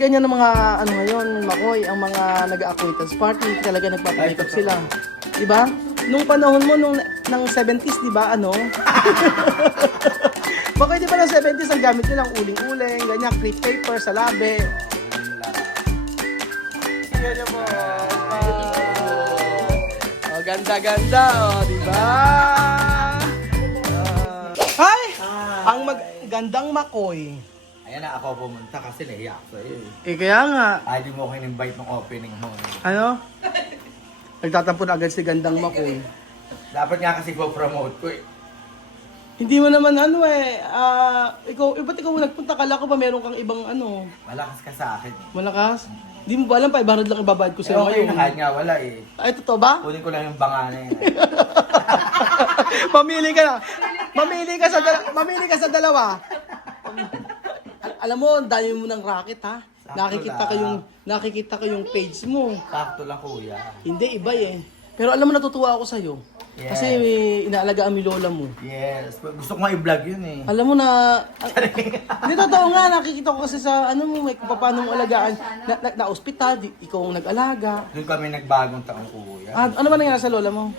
ganyan ang mga ano ngayon, Makoy, ang mga nag-acquaintance party, talaga nagpapakita sila. 'Di ba? Nung panahon mo ng 70s, 'di ba, ano? Makoy, 'di ba ng 70s ang gamit nilang uling-uling, ganyan, crepe paper sa labi. Ganyan mo. Oh, ganda-ganda, oh, 'di ba? Hi! Ang magandang Makoy. Ayan na ako pumunta kasi nahiya ako sa'yo Eh kaya nga, Ay, di mo ako in-invite ng opening mo. ano? Nagtatampo na agad si Gandang Makoy. Dapat nga kasi go-promote ko eh. Hindi mo naman ano eh, ba't ikaw nagpunta? Kala ko ba meron kang ibang ano, Malakas ka sa akin eh. malakas? Hindi mo ba alam, 500 lang ibabayad ko Eh, sa'yo okay ngayon. na kahit nga wala eh. Ay, totoo ba? Kunin ko lang yung banga na yun. Mamili ka na. Mamili ka sa dalawa. Alam mo, ang dami mo ng racket ha. Sakto Nakikita ko yung page mo. Sakto lang kuya. Hindi, iba eh. Pero alam mo, natutuwa ako sa'yo. Yes. Kasi inaalagaan mo yung lola mo. Yes. Gusto ko nga i-vlog yun eh. Alam mo na, hindi totoo nga, nakikita ko kasi sa ano mo, may kung paano mo alagaan. Na ospital, ikaw ang nag-alaga. Doon kami nagbagong taong kuya. Ano ba nangyari sa lola mo?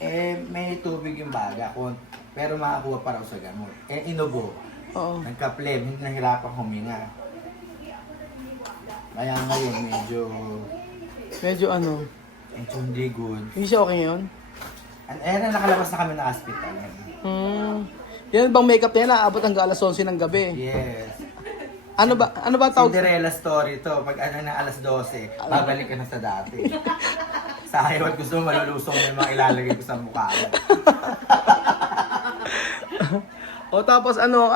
Eh, may tubig yung baga ko. Pero makakuha pa raw sa gamot. Eh, inubo. Oo. Nagka-pleb, hindi nahirapan huminga. Kaya ngayon, Medyo ano, medyo hindi good. hindi siya okay ngayon? Na nakalabas na kami ng hospital. Yan bang makeup na yan, aabot hanggang alas 11 ng gabi. Yes. Ano ba tawag? Cinderella story to. Pag ano na alas 12, babalik ka na sa dati. Sayang at gusto mo malulusong yung mga ilalagay ko sa mukha mo. O tapos ano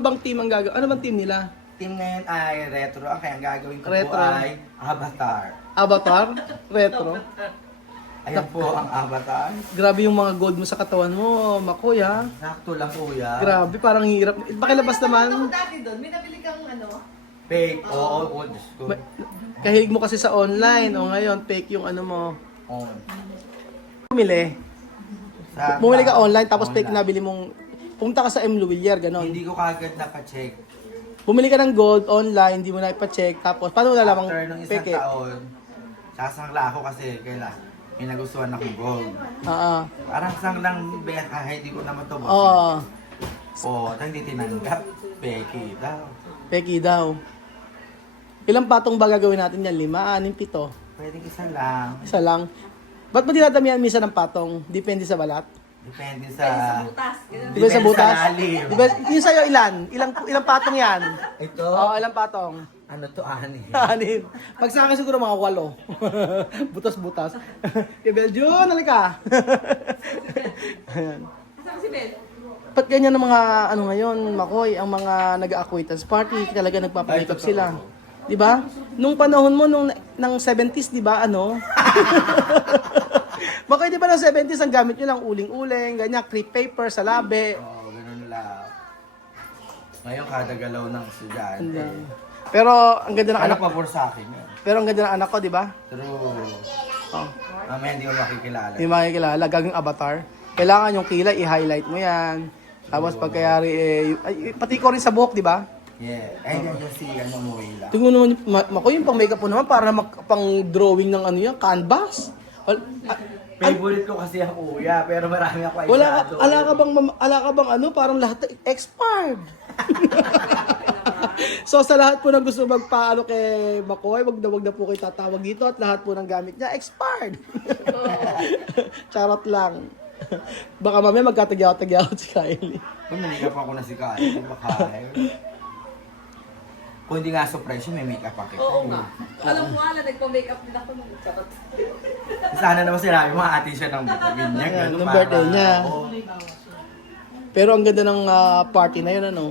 bang team ang gagawin? Ano bang team nila? Team ngayon ay retro. Ang kaya ang gagawin ko Retro. po ay Avatar. Avatar? Retro? Ayan po ang Avatar. Grabe yung mga gold mo sa katawan mo, Makoy ha. Sakto lang kuya. Grabe, parang hirap. Pakilabas naman. Dati doon, may nabili kang ano? Fake. Oo, Diyos ko. Kahilig mo kasi sa online. O ngayon, fake yung ano mo. Oo. Bumili. Sa- Bumili ka online, tapos fake online. nabili mong... Pumunta ka sa M. Luwilier, ganon. Hindi ko kagad napacheck. Bumili ka ng gold online, hindi mo na ipa-check. Tapos, paano mo nalamang After nung isang fake eh? taon, sasangla ako kasi may nagustuhan akong gold. Oo. Parang sanglang beka, hindi ko naman ito Oo. O, hindi tinanggap. Peki daw. Peki daw. Ilang patong ba gagawin natin yan? 5, 6, 7? Pwedeng isa lang. Isa lang. Ba't mo dinadamihan minsan ng patong? Depende sa balat? Depende Sa sa... butas. Ganun. Depende sa butas? lalim. Diba, yung sa'yo ilan? Ilang patong yan? Ito, Oo, ilang patong? ano to, ani? Anim. Pag sa akin siguro mga 8. Butas-butas. Kay Belgium, halika. Ayan. Asan si Beth? Ba't ganyan ang mga ano ngayon, Makoy, ang mga nag-acquaintance party, talaga nagpapakita Ay, totoo. sila. 'Di ba? Nung panahon mo ng 70s, 'di ba, ano? Makoy, 'di ba ng 70s ang gamit niyo lang uling-uling, ganyan, crepe paper sa labi. Oo, ganun lang. Ngayon, kada galaw ng estudyante. Pero ang ganda ng Ano anak, pabor sa akin yun? pero ang ganda ng anak ko, 'di ba? True. Oh. Mamaya hindi mo makikilala. Hindi makikilala, gagawing avatar. Kailangan yung kilay i-highlight mo 'yan. Tapos pagkayari pati ko rin sa buhok, 'di ba? Yeah. Ay, yan si ano mo lang. Tingnan mo naman, Makoy, yung pang makeup mo naman para pang drawing ng ano yan, canvas. Favorite ko kasi ang kuya, pero marami ako Ala ka bang ano, parang lahat expired. So sa lahat po na gusto magpaano kay Makoy, wag na po kayo tatawag dito at lahat po ng gamit niya expired. Charot lang. Baka mamaya magkatagyaw-tagyaw si Kylie. Kung manikap ako na si Kyle, baka kung hindi nga surprise yun, may makeup pa kita. Oo nga. Alam mo ala, nagpa-makeup din ako nung charot. Sana naman sinabi mo, ate siya ng ganyan. Ayan, ganun, nung para- birthday niya. Oo. Pero ang ganda ng party na yun, ano?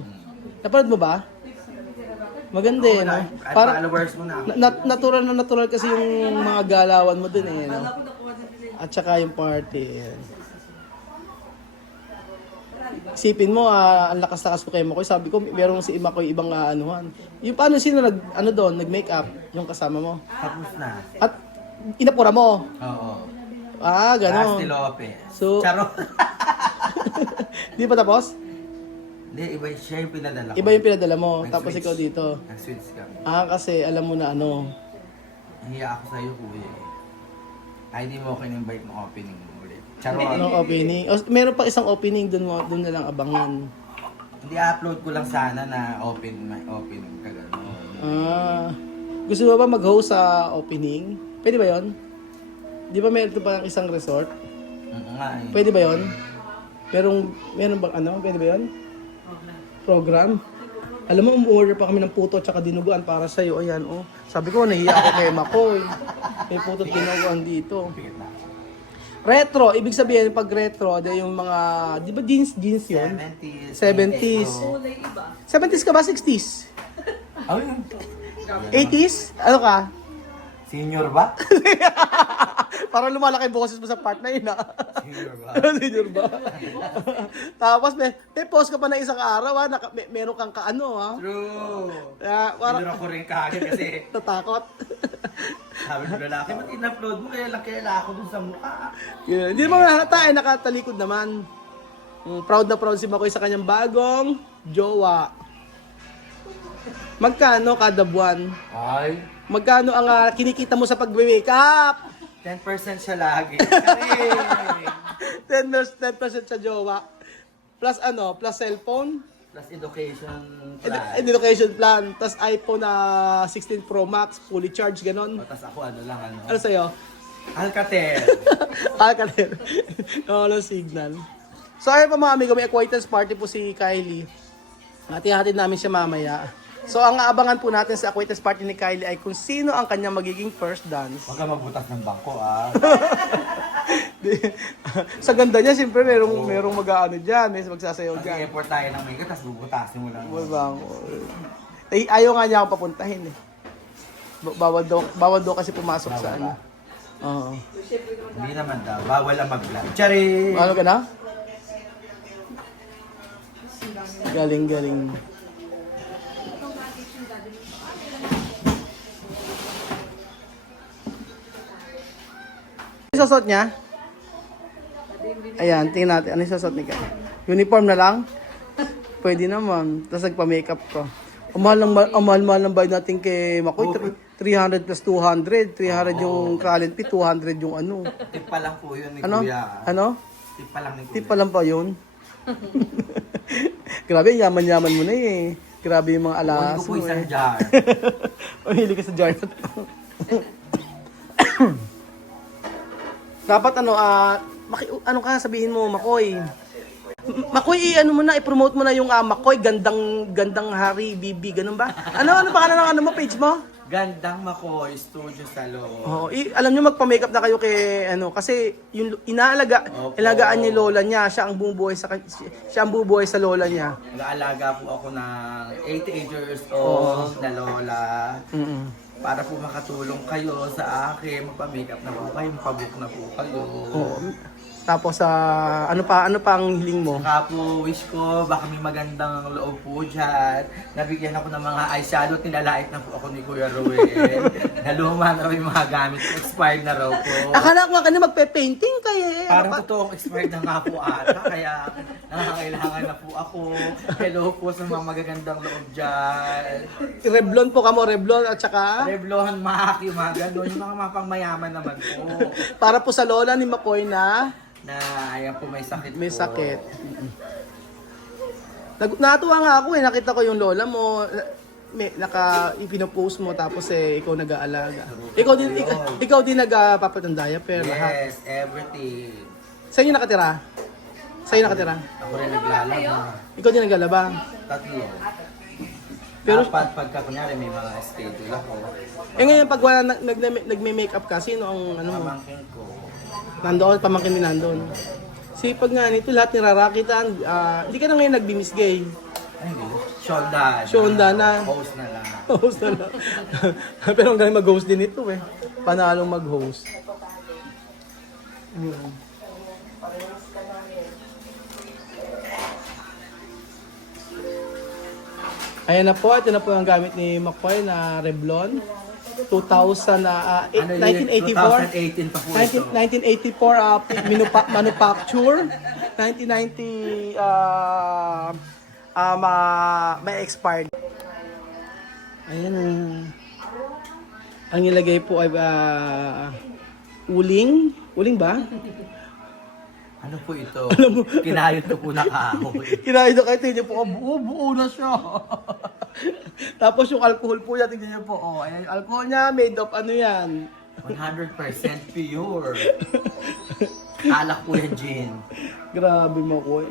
Napanood mo ba? Maganda eh, no? Ay, Parang followers mo na. natural kasi yung mga galawan mo dun eh, no? Alam ko nakuha din sila. At saka yung party. Yan. Isipin mo, ang lakas-lakas ko kay Makoy. Sabi ko, meron si Makoy ibang anuhan. Yung paano sino nag-makeup? Yung kasama mo. Tapos na. At inapura mo. Oo. Ah, Rusty gano'n. Lopez. So- Charot. Di pa tapos? Hindi, iba siya yung pinadala ko. Iba yung pinadala mo, tapos Nag-switch. ikaw dito. Nag-switch kami. Kasi alam mo na ano. Nahiya ako sa'yo, kuya. Ay, di mo ako in-invite mo opening ulit. Charot. Anong opening? Meron pa isang opening, doon na lang abangan. Hindi, upload ko lang sana na opening ka gano'n. Gusto mo ba mag-host sa opening? Pwede ba yon? Di ba meron pa ng isang resort? Nga eh. Pwede ba yon? Meron bang ano? Pwede ba yon? Program? Alam mo, umorder pa kami ng puto at saka dinuguan para sa'yo. Ayan, oh. Sabi ko, nahiya ako kay Makoy. May puto at dinuguan dito. Pikit na. Retro, ibig sabihin, pag retro, yung mga, di ba jeans yun? 70s. 70s. Kulay iba. 70s ka ba? 60s? Ano yun? 80s? Ano ka? Senior ba? Parang lumalaki boses mo sa part na yun, ha? Senior ba? Senior ba? Tapos, may post ka pa na isang araw, ha? Meron kang kaano, ha? True. Parang Pinura ko rin kagad kasi tatakot. sabi ko lalaki, ba't in-upload mo? Kaya lang kilala ako dun sa mukha. Yun. Hindi mo halata, nakatalikod naman. Proud na proud si Makoy sa kanyang bagong jowa. Magkano kada buwan? Ay, Magkano ang kinikita mo sa pag-wake up? 10% siya lagi. Kari! 10% sa jowa. Plus ano? Plus cellphone? Plus education plan. Education plan. Tapos iPhone 16 Pro Max, fully charged, ganon. Tapos ako ano lang ano. Ano sa'yo? Alcatel. Alcatel. Walang signal. So ayun po mga amigo, may acquaintance party po si Kylie. Hati-hatid namin siya mamaya. So ang aabangan po natin sa acquaintance party ni Kylie ay kung sino ang kanyang magiging first dance. Huwag ka magbutas ng bangko ah. Sa ganda niya, siyempre merong mag-ano dyan, may magsasayaw Kasi dyan. effort tayo ng makeup, tapos bubutasin mo lang. Bang. Ayaw nga niya ako papuntahin eh. Bawal daw kasi pumasok sa ano. Oo. Hindi naman daw, bawal ang mag-vlog. Charing! Ano ka na? Galing. Ano yung sasot niya? Ayan, tingnan natin. Ano yung sasot ni Kaya? Uniform na lang? Pwede naman. Tapos nagpa-makeup pa. Ang mahal ng bayad natin kay Makoy. 300 plus 200. 300 yung talent fee, 200 yung ano. Tip pa lang po yun ni Ano? Kuya. Ano? Tip pa lang ni Kuya. Tip pa lang pa yun. Grabe, yaman-yaman mo na eh. Grabe yung mga Kunin alas ko po mo isang eh. jar. Mahili ka sa jar na to. Dapat ano ka sabihin mo, Makoy. Makoy, ano mo na, i-promote mo na yung Makoy, gandang Hari, Bibi, ganun ba? Ano pa ng page mo? Gandang Makoy Studio Salon. Oh, alam niyo magpa-makeup na kayo kay kasi yung ilagaan niya lola niya, siya ang bumubuhay sa lola niya. Nag-aalaga po ako ng 88 years old na lola. Para po makatulong kayo sa akin, magpa-makeup na po kayo, magpa-book na po kayo. Oo. Tapos ano pa ang hiling mo? Saka po, wish ko, baka may magandang loob po dyan. Nabigyan ako ng mga eyeshadow, tinalait na po ako ni Kuya Ruel. Naluma na yung mga gamit ko, expired na raw po. Akala ko nga kanina magpe-painting kayo eh. Parang totoong expired na nga po ata, kaya nakakailangan na po ako. Hello po sa mga magagandang loob dyan. Revlon po kamo, Revlon at saka Revlon, Mac, yung mga gano'n, yung mga mapangmayaman naman po. para po sa lola ni Makoy na Ayan po, may sakit may po. sakit. Natuwa nga ako eh, nakita ko yung lola mo, ipinopost mo tapos ikaw nag-aalaga. Ikaw din nagpapatandaya pero lahat. Yes, everything. Saan yung nakatira? Sa'yo nakatira? Ako rin naglalaba. Ikaw din naglalaba. Tatlo. Pero Dapat pagka kunyari may mga schedule ako, ngayon pag wala nagme-makeup ka, sino ang ano mo? pamangkin ko. Nandoon, pamangkin din nandoon. Sipag nga nito, lahat nirarakitan. Hindi ka na ngayon nagbimisgay. Ay, hindi. Shonda. Shonda na. Host na lang. Host na lang. Pero ang galing mag-host din ito eh. Panalong mag-host. Ayan na po, ito na po ang gamit ni McCoy na Revlon. 1984. 2018 pa po ito. 1984 manufacture. 1990 may expired. Ayan. Ang nilagay po ay uling. Uling ba? Ano po ito? Kinayot ko po na kahoy. Kinain na kayo, tingnan niyo po, buo na siya. Tapos yung alcohol po niya, tingnan niyo po. Oh, ayan, yung alcohol niya, made of ano yan? 100% pure. Alak po yan, Jin. Grabe mo ko.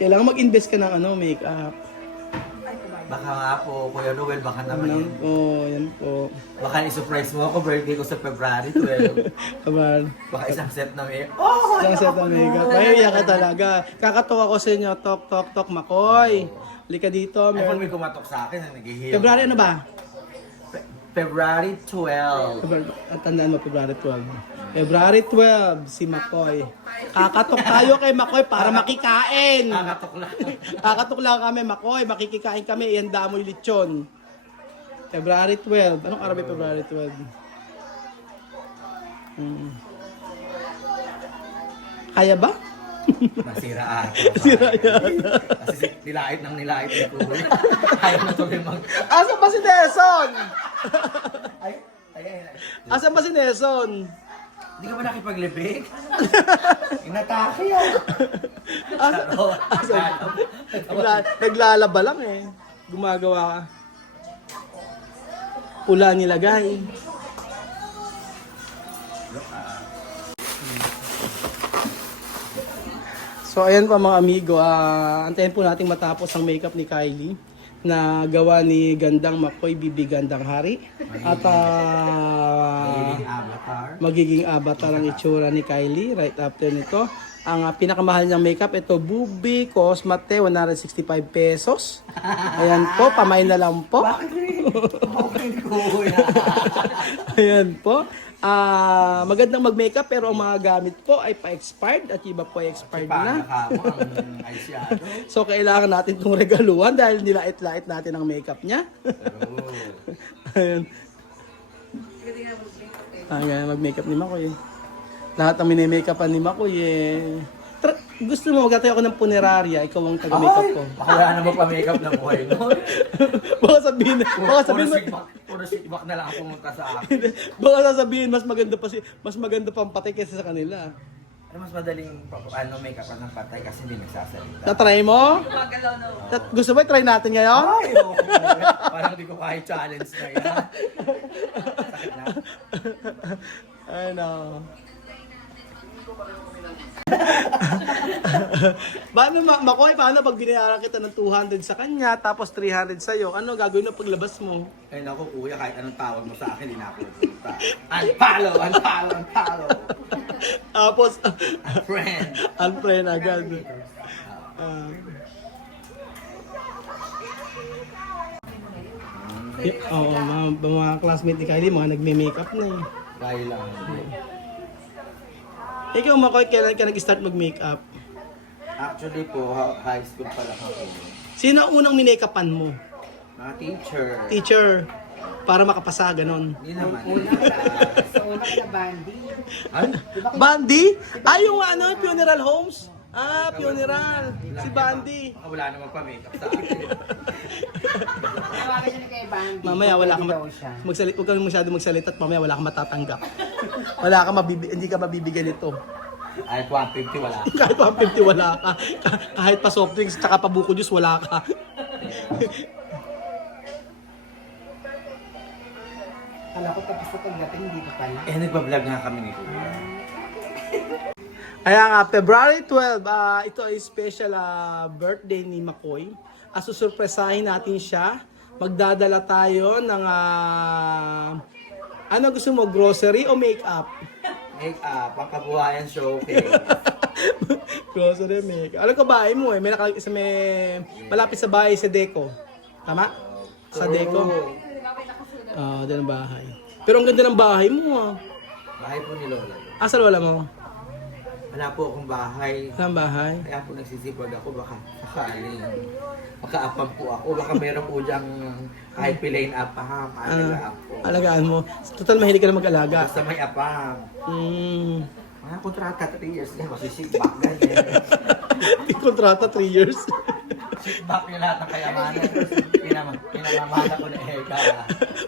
Kailangan mag-invest ka ng makeup. Baka nga po, Kuya Ruel, baka naman Yan yun. po, yan po. Baka i-surprise mo ako, birthday ko sa February 12. Kamal. Baka isang set na may... Oh! Isang set ng makeup. Mahiya ka talaga. Kakatawa ko sa inyo. Tok, tok, tok, Makoy. Halika dito. Ay, kung may kumatok sa akin, nag-heal. February ano ba? February 12. Tandaan mo, February 12. February 12, si Makoy. Kakatok tayo kay Makoy para makikain. Kakatok lang. Kakatok lang kami, Makoy. Makikikain kami. Ihanda mo yung lechon. February 12. Anong araw ba February 12? Kaya ba? Masira ako. Sira yata. Kasi nilait ng nilait ni Kuya. Ayaw na tuloy mag... Asan ba si Nelson? Ay, ay, ay. Asan ba si Nelson? Hindi ka ba nakipaglibig? Inatake yan. Naglalaba lang eh. Gumagawa ka. Pula nilagay. So ayan pa mga amigo, antayin po natin matapos ang makeup ni Kylie na gawa ni Gandang Makoy, Bibi Gandang Hari. At Avatar. magiging avatar ang itsura ni Kylie right after nito. Ang pinakamahal niyang makeup, ito Bubi Cosmate, 165 pesos. Ayan po, pamay na lang po. Okay, Kuya. Ayan po. Magandang mag-makeup pero ang mga gamit po ay pa-expired at iba po ay expired Paano na. ka mo ang eyeshadow? So kailangan natin itong regaluhan dahil nilait-lait natin ang makeup niya. Ayan. Hindi nga mag-makeup eh. Ayan, mag-makeup ni Makoy. Lahat ang mini-makeupan ni Makoy eh. Gusto mo magtatay ako ng punerarya, ikaw ang taga-makeup ko. Baka wala naman pa-makeup na buhay nun. Baka sabihin Puro feedback na lang ang pumunta sa akin. baka sasabihin mas maganda pa ang patay kaysa sa kanila. Ano mas madaling makeup ng patay kasi hindi nagsasalita. Tatry mo? Gumagalaw na. Gusto mo try natin ngayon? Ay, okay. Parang di ko kahit challenge na yan. Sakit na. Ay no. Makoy, paano pag binayaran kita ng 200 sa kanya, tapos 300 sa'yo? Ano gagawin mo paglabas mo? Ay naku kuya, kahit anong tawag mo sa akin, hindi na ako pupunta. Unfollow, unfollow, unfollow. Tapos, Friend. unfriend agad. Oo, mga classmate ni Kylie, mga nagme-makeup na eh. Kaya lang. Ikaw, Makoy, kailan ka nag-start mag-makeup? Actually po, high school pa lang ako. Sino ang unang minakapan mo? Mga teacher. Teacher. Para makapasa, ganon. Hindi naman. Sa una ka Bandi. Ay, Bandi? Yung funeral homes? Funeral. Si Bandi. baka wala naman pa makeup sa akin. Tawagan niya kay Bandi. Mamaya wala kang Daw siya. huwag kang masyado magsalita at mamaya wala kang matatanggap. Hindi ka mabibigyan nito. Ay, 150 wala. Kahit 150 wala ka. Kahit pa soft drinks tsaka pa buko juice wala ka. Kala ko tapos sa pagdating dito pala. Eh, nagpa-vlog nga kami nito. Kaya nga, February 12, ito ay special birthday ni Makoy. Susurpresahin natin siya. Magdadala tayo ng, ano gusto mo, grocery o makeup? Make-up, pangkabuhayan showcase. Grocery, makeup. Alam ko bahay mo eh, malapit sa bahay sa Deco. Tama? Sa Deco. Doon ang bahay. Pero ang ganda ng bahay mo Bahay po ni Lola. Asa wala mo? Wala po akong bahay. Saan bahay? Kaya po nagsisipag ako, baka sakaling makaapam po ako. Baka meron po diyang kahit pilain apam, alagaan po. Alagaan mo. Total mahilig ka na mag-alaga. Basta may apam. Mga kontrata 3 years na, masisipag ganyan. Kontrata 3 years. Shit back yung lahat ng kayamanan. Pinamamana ko na Eka.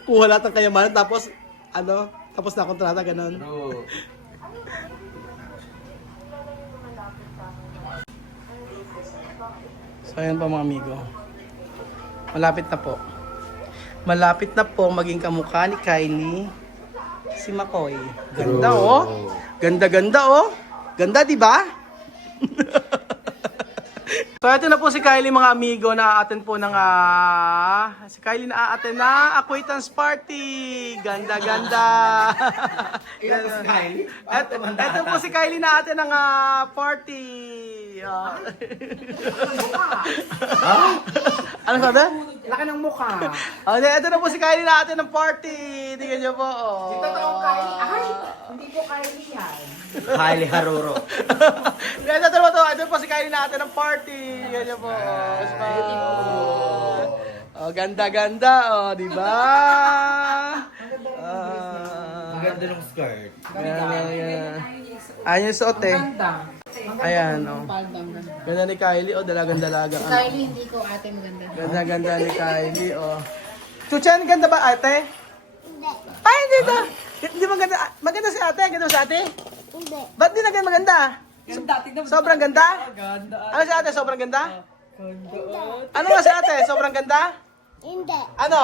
Kuha lahat ng kayamanan, tapos, ano, tapos na kontrata, ganun. True. So, ayan pa mga amigo. Malapit na po. Malapit na po maging kamukha ni Kylie si Makoy. Ganda oh. Ganda oh. Ganda, di ba? So, ito na po si Kylie mga amigo na a-attend po ng si Kylie na a-attend na acquaintance party. Ganda. Ilan po si Kylie? Ito po si Kylie na ate ng party. Ano sabi? Laki ng mukha. Ito na po si Kylie na ate ng party. Tingnan niyo po. Oh. Ito toong Kylie. Ay, hindi po Kylie yan. Kylie Haruro. Ito po si Kylie na ate ng party. Tingnan niyo po. Smile. Oh, ganda. Oh, di ba? Ang ganda ng skirt. Ayan. Ayan yung suot eh. Ganda. Ayan, oh. Paldang ganda. Ganda ni Kylie, oh, dalagang-dalaga. Kylie, hindi ko ate maganda. Ganda ni Kylie, oh. Chuchan, ganda ba ate? Hindi. Ay, hindi to. Hindi maganda. Maganda si ate. Ganda si ate? Hindi. Ba't di na ganyan maganda? Sobrang ganda? Ganda. Ano si ate? Sobrang ganda? Ganda. Ano nga si ate? Sobrang ganda? Hindi. Ano?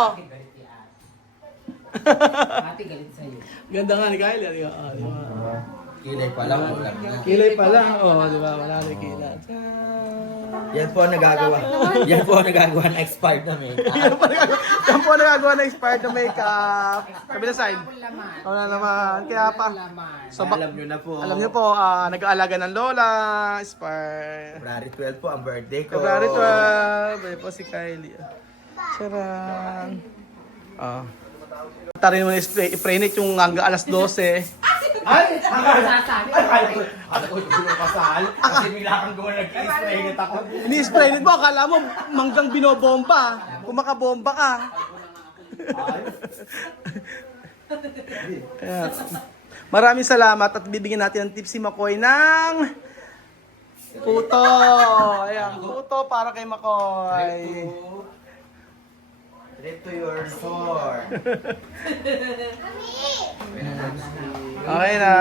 Ate galit sa'yo. Ganda nga ni Kylie. Di ba? Di ba? Kilay pa lang, ulam na. Kilay pa lang. Oh, di ba? Wala na kilay. Yan po ang nagagawa. Yan po ang nagagawa ng expired na makeup. Yan po nagagawa ng expired na makeup. Kabila side. Laman. Wala naman. Kaya pa. Laman. So, Alam nyo na po. alam niyo po, nag-aalaga ng lola, expired. February 12 po ang birthday ko. February 12. Ay po si Kylie. Charan. Tarin mo na i-prenate yung hanggang alas 12. Ay! Sasabi. Ano ko yung kasal? Kasi bigla kang gawa nag-spray ako. Ini-sprenate mo, akala mo manggang binobomba. Kung makabomba ka. Ayan. Maraming salamat at bibigyan natin ng tips si Makoy ng puto. Ayan, puto para kay Makoy. Trip to your store. Okay na.